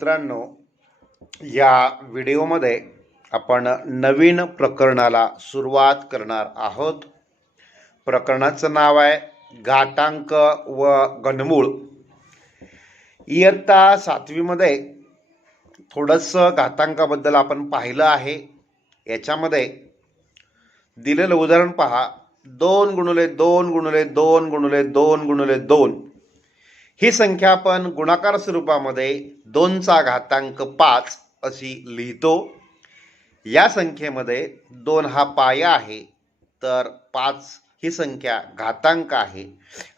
मित्रांनो, या व्हिडिओमध्ये आपण नवीन प्रकरणाला सुरुवात करणार आहोत. प्रकरणाचं नाव आहे घातांक व घनमूळ. इयत्ता 7वी मध्ये थोडंसं घातांकाबद्दल आपण पाहिलं आहे. याच्यामध्ये दिलेलं उदाहरण पहा. 2 गुणिले 2 गुणिले 2 गुणिले 2 गुणिले 2 ही संख्या आपण गुणाकार स्वरूपामध्ये 2चा घातांक 5 अशी लिहितो. या संख्येमध्ये 2 हा पाया आहे, तर 5 ही संख्या घातांक आहे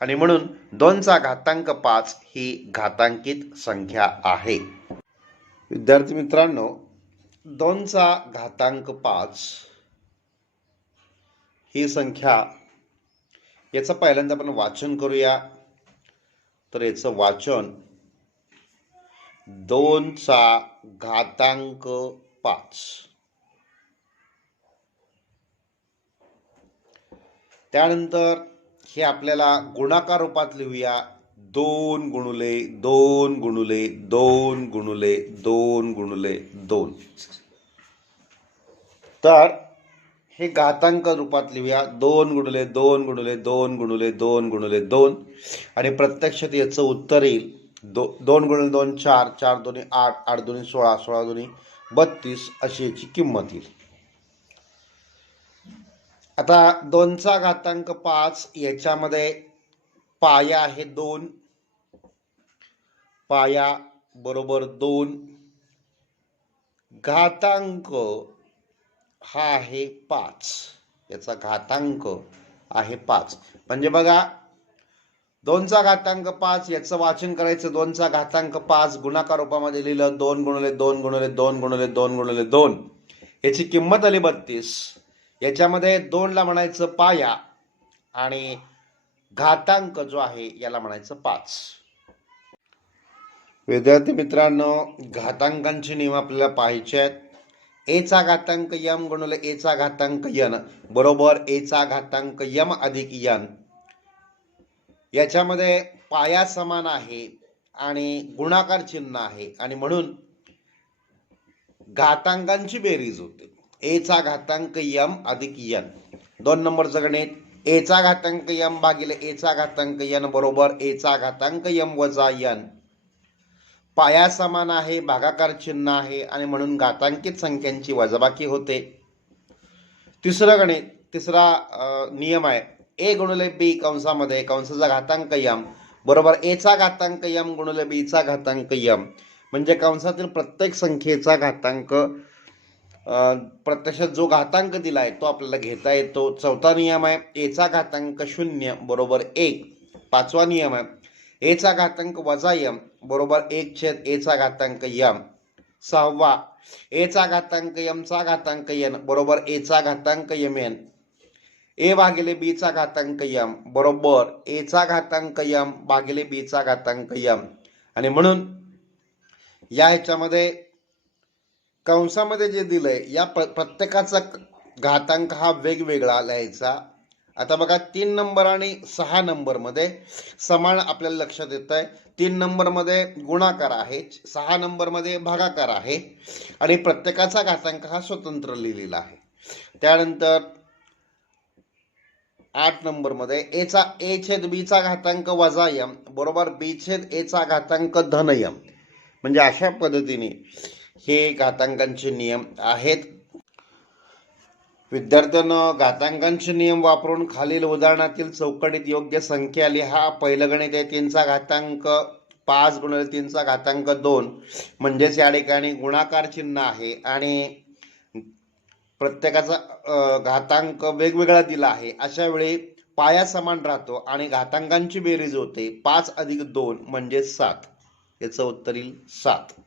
आणि म्हणून 2चा घातांक 5 ही घातांकित संख्या आहे. विद्यार्थी मित्रांनो, 2चा घातांक 5 ही संख्या, याचं पहिल्यांदा आपण वाचन करूया. तर याचं वाचन 2चा घातांक 5. त्यानंतर हे आपल्याला गुणाकार रूपात लिहूया. 2 गुणिले 2 गुणिले 2 गुणिले 2 गुणिले 2. तर हे घातांक रूपात लिहूया. 2 गुणिले 2 गुणिले 2 गुणिले 2 गुणिले 2 आणि प्रत्यक्षात याचं उत्तर येईल 2 गुणिले 2 4, 4 दोन्ही 8, 8 दोन्ही 16, 16 दोन्ही 32 अशी याची किंमत येईल. आता 2चा घातांक 5 याच्यामध्ये पाया आहे 2, पाया बरोबर 2, घातांक हा आहे 5, याचा घातांक आहे 5. म्हणजे बघा, 2चा घातांक 5 याचं वाचन करायचं. 2चा घातांक 5 गुणाकार रूपामध्ये लिहिलं. 2 गुणिले 2 गुणिले 2 गुणिले 2 गुणिले 2 याची किंमत आली 32. याच्यामध्ये 2ला म्हणायचं पाया आणि घातांक जो आहे याला म्हणायचं 5. विद्यार्थी मित्रांनो, घातांकांचे नियम आपल्याला पाहायचे आहेत. एचा घातांक यम गुणिले एचा घातांक यन बरोबर एचा घातांक यम अधिक यन. याच्यामध्ये पाया समान आहे आणि गुणाकार चिन्ह आहे आणि म्हणून घातांकांची बेरीज होते. एचा घातांक यम अधिक यन. 2 नंबरचं गणित. एचा घातांक यम भागिले एचा घातांक यन बरोबर एचा घातांक यम वजा यन. पाया समान आहे, भागाकार चिन्ह आहे आणि म्हणून घातांकित संख्यांची वजाबाकी होते. तिसरं गणित, तिसरा नियम आहे ए गुणिले बी कंसामध्ये कंसाचा घातांक यम बरोबर एचा घातांक यम गुणिले बीचा घातांक यम. म्हणजे कंसातील प्रत्येक संख्येचा घातांक, प्रत्यक्षात जो घातांक दिलाय तो आपल्याला घेता येतो. चौथा नियम आहे एचा घातांक 0 बरोबर 1. पाचवा नियम आहे एचा घातांक वजा यम बरोबर 1 छेद एचा घातांक यम. सहावा एचा घातांक यमचा घातांक यन बरोबर एचा घातांक यम एन. ए भागिले बीचा घातांक यम बरोबर एचा घातांक यम भागिले बीचा घातांक यम. आणि म्हणून या ह्याच्यामध्ये कंसामध्ये जे दिलंय या प्रत्येकाचा घातांक हा वेगवेगळा लिहायचा. आता बघा, 3 नंबर आणि 6 नंबर मध्ये समान आपल्याला लक्षात येत आहे. 3 नंबर मध्ये गुणाकार आहे, 6 नंबर मध्ये भागाकार आहे आणि प्रत्येकाचा घातांक हा स्वतंत्र लिहिलेला आहे. त्यानंतर 8 नंबर मध्ये एचा ए छेद बीचा घातांक वजा यम बरोबर बी छेद एचा घातांक धन यम. म्हणजे अशा पद्धतीने हे घातांकांचे नियम आहेत. विद्यार्थ्यांनो, घातांकांचे नियम वापरून खालील उदाहरणातील चौकटीत योग्य संख्या लिहा. पहिलं गणित आहे 3चा घातांक 5 गुणिले 3चा घातांक 2. म्हणजेच या ठिकाणी गुणाकार चिन्ह आहे आणि प्रत्येकाचा घातांक वेगवेगळा दिला आहे. अशा वेळी पाया समान राहतो आणि घातांकांची बेरीज होते. 5 अधिक 2 म्हणजे 7. याचं उत्तर येईल 7.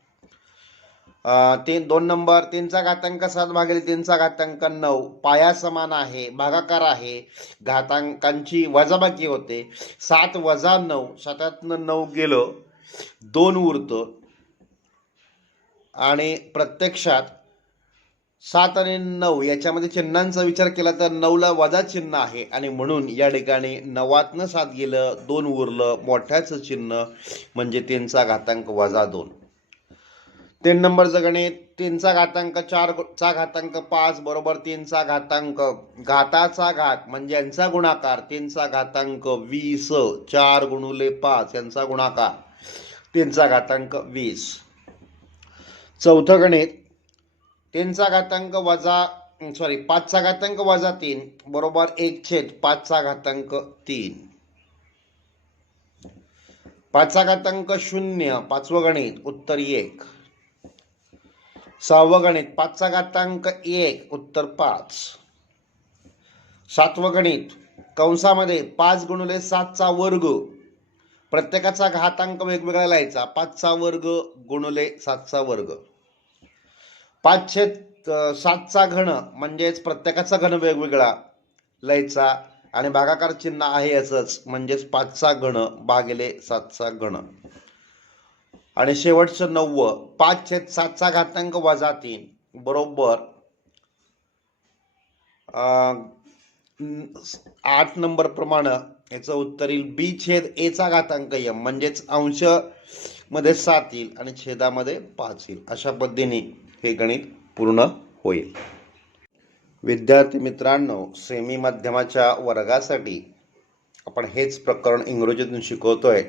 2 नंबर 3चा घातांक 7 भागिले 3चा घातांक 9. पाया समान आहे, भागाकार आहे, घातांकांची वजाबाकी होते. 7 वजा 9, 7तनं 9 गेलं, 2 उरतं आणि प्रत्यक्षात 7 आणि 9 याच्यामध्ये चिन्हांचा विचार केला तर 9ला वजा चिन्ह आहे आणि म्हणून या ठिकाणी 9तनं 7 गेलं, 2 उरलं, मोठ्याचं चिन्ह म्हणजे 3चा घातांक वजा 2. 3 नंबरचं गणित 3 चा घातांक 4 चा घातांक 5 बरोबर 3 चा घातांक घाताचा घात म्हणजे यांचा गुणाकार 3 चा घातांक 20 4 गुणुले 5 यांचा गुणाकार 3 चा घातांक 20. चौथं गणित 3 चा घातांक वजा 5 चा घातांक वजा 3 बरोबर 1/5 चा घातांक 3. 5 चा घातांक 0 पाचवं गणित उत्तर 1. सहावं गणित 5 चा घातांक 1 उत्तर 5. सातवं गणित कंसामध्ये 5 गुणिले 7 चा वर्ग प्रत्येकाचा घातांक वेगवेगळा लिहायचा 5 चा वर्ग गुणिले 7 चा वर्ग 5/7 चा घन म्हणजेच प्रत्येकाचा घन वेगवेगळा लिहायचा आणि भागाकार चिन्ह आहे याचंच म्हणजेच 5 चा घन भागिले 7 चा घन. आणि शेवटचं 9 5/7 चा घातांक वजा 3 बरोबर 8 नंबर प्रमाणे याचं उत्तर येईल b/a चा घातांक m म्हणजेच अंश मध्ये 7 येईल आणि छेदामध्ये 5 येईल. अशा पद्धतीने हे गणित पूर्ण होईल. विद्यार्थी मित्रांनो, सेमी माध्यमाच्या वर्गासाठी आपण हेच प्रकरण इंग्रजीतून शिकवतोय.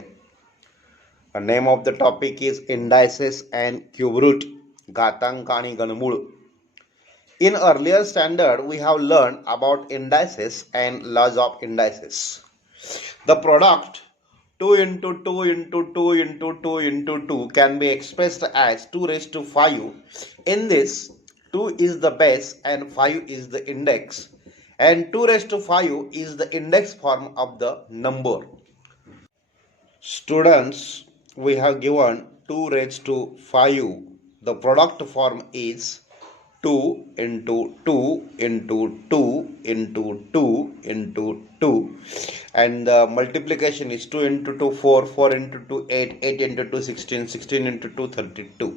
Name of the topic is indices and cube root, घातांक आणि घनमूळ. In earlier standard, we have learned about indices and laws of indices. The product 2 into 2 into 2 into 2 into 2 can be expressed as 2 raised to 5. In this, 2 is the base and 5 is the index. And 2 raised to 5 is the index form of the number. Students, we have given 2 raised to 5. The product form is 2 into 2 into 2 into 2 into 2 and the multiplication is 2 into 2 4 4 into 2 8 8 into 2 16 16 into 2 32.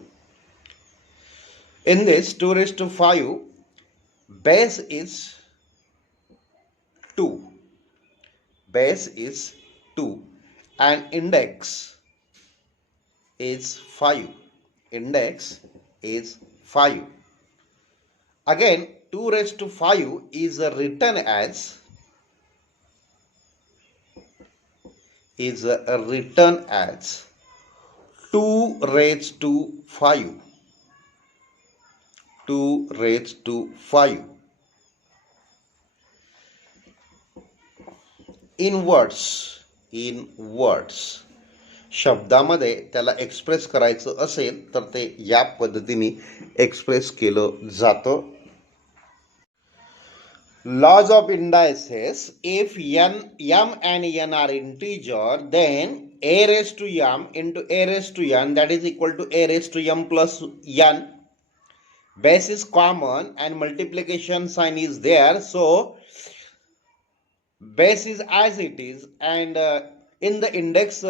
In this 2 raised to 5 base is 2 and index is 5. Index is 5. Again 2 raised to 5 is written as 2 raised to 5. 2 raised to 5. In words शब्दामध्ये त्याला express करायचं असेल तर ते या पद्धतीने express केलं जातं. Laws of indices: if m and n are integer, then a raised to m into a raised to n, that is equal to a raised to m plus n. Base is common and multiplication sign is there, so base is as it is, and in the index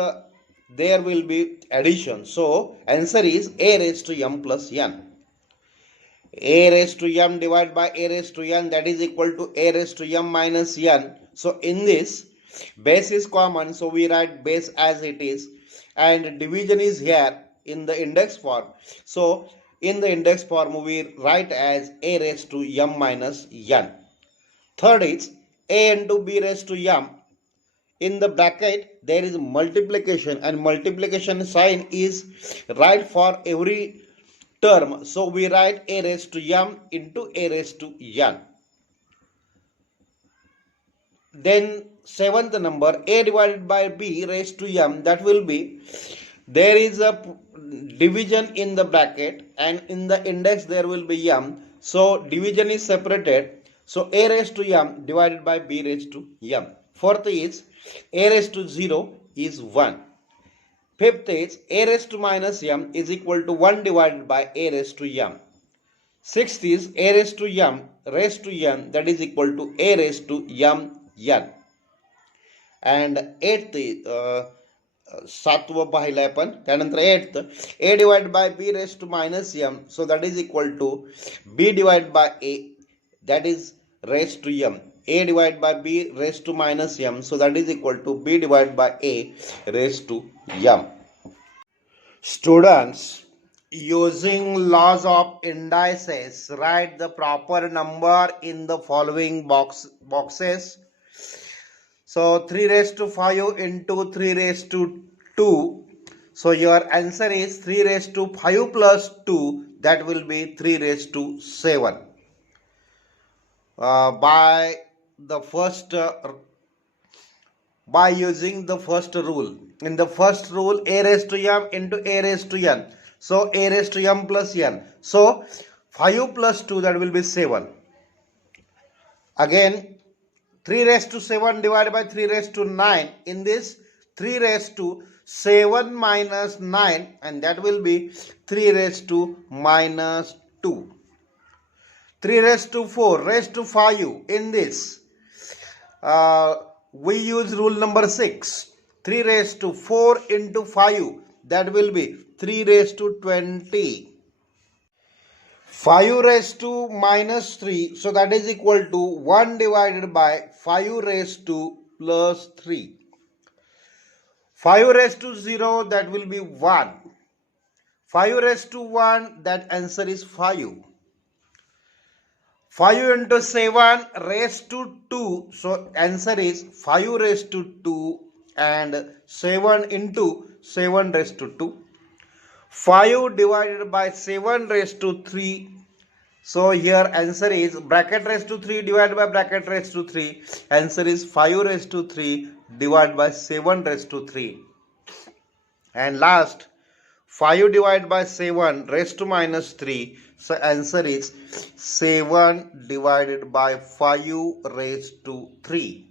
there will be addition. So answer is a raised to m plus n. A raised to m divided by a raised to n, that is equal to a raised to m minus n. So in this base is common, so we write base as it is, and division is here in the index form. So in the index form we write as a raised to m minus n. Third is a into b raised to m. In the bracket there is multiplication, and multiplication sign is right for every term, so we write a raised to m into a raised to n. Then seventh number, a divided by b raised to m, that will be, there is a division in the bracket and in the index there will be m, so division is separated, so a raised to m divided by b raised to m. Fourth is a raised to 0 is 1. Fifth is a raised to minus m is equal to 1 divided by a raised to m. Sixth is a raised to m raised to n, that is equal to a raised to m n. And eighth सातवं पाहिलं आपण. त्यानंतर eighth a divided by b raised to minus m, so that is equal to b divided by a, that is raised to m. A divided by b raised to minus m, so that is equal to b divided by a raised to m. Students, Using laws of indices, write the proper number in the following boxes. So 3 raised to 5 into 3 raised to 2. So your answer is 3 raised to 5 plus 2. That will be 3 raised to 7. By using the first rule. In the first rule, a raised to m into a raised to n. So a raised to m plus n. So 5 plus 2, that will be 7. Again, 3 raised to 7 divided by 3 raised to 9. In this, 3 raised to 7 minus 9, and that will be 3 raised to minus 2. 3 raised to 4 raised to 5. In this, we use rule number 6. 3 raised to 4 into 5, that will be 3 raised to 20. 5 raised to minus 3, so that is equal to 1 divided by 5 raised to plus 3. 5 raised to 0, that will be 1. 5 raised to 1, that answer is 5. 5 into 7 raised to 2, so answer is 5 raised to 2 and 7 into 7 raised to 2. 5 divided by 7 raised to 3. So here answer is bracket raised to 3 divided by bracket raised to 3. Answer is 5 raised to 3 divided by 7 raised to 3. And last, 5 divided by 7 raised to minus 3. So answer is 7 divided by 5 raised to 3.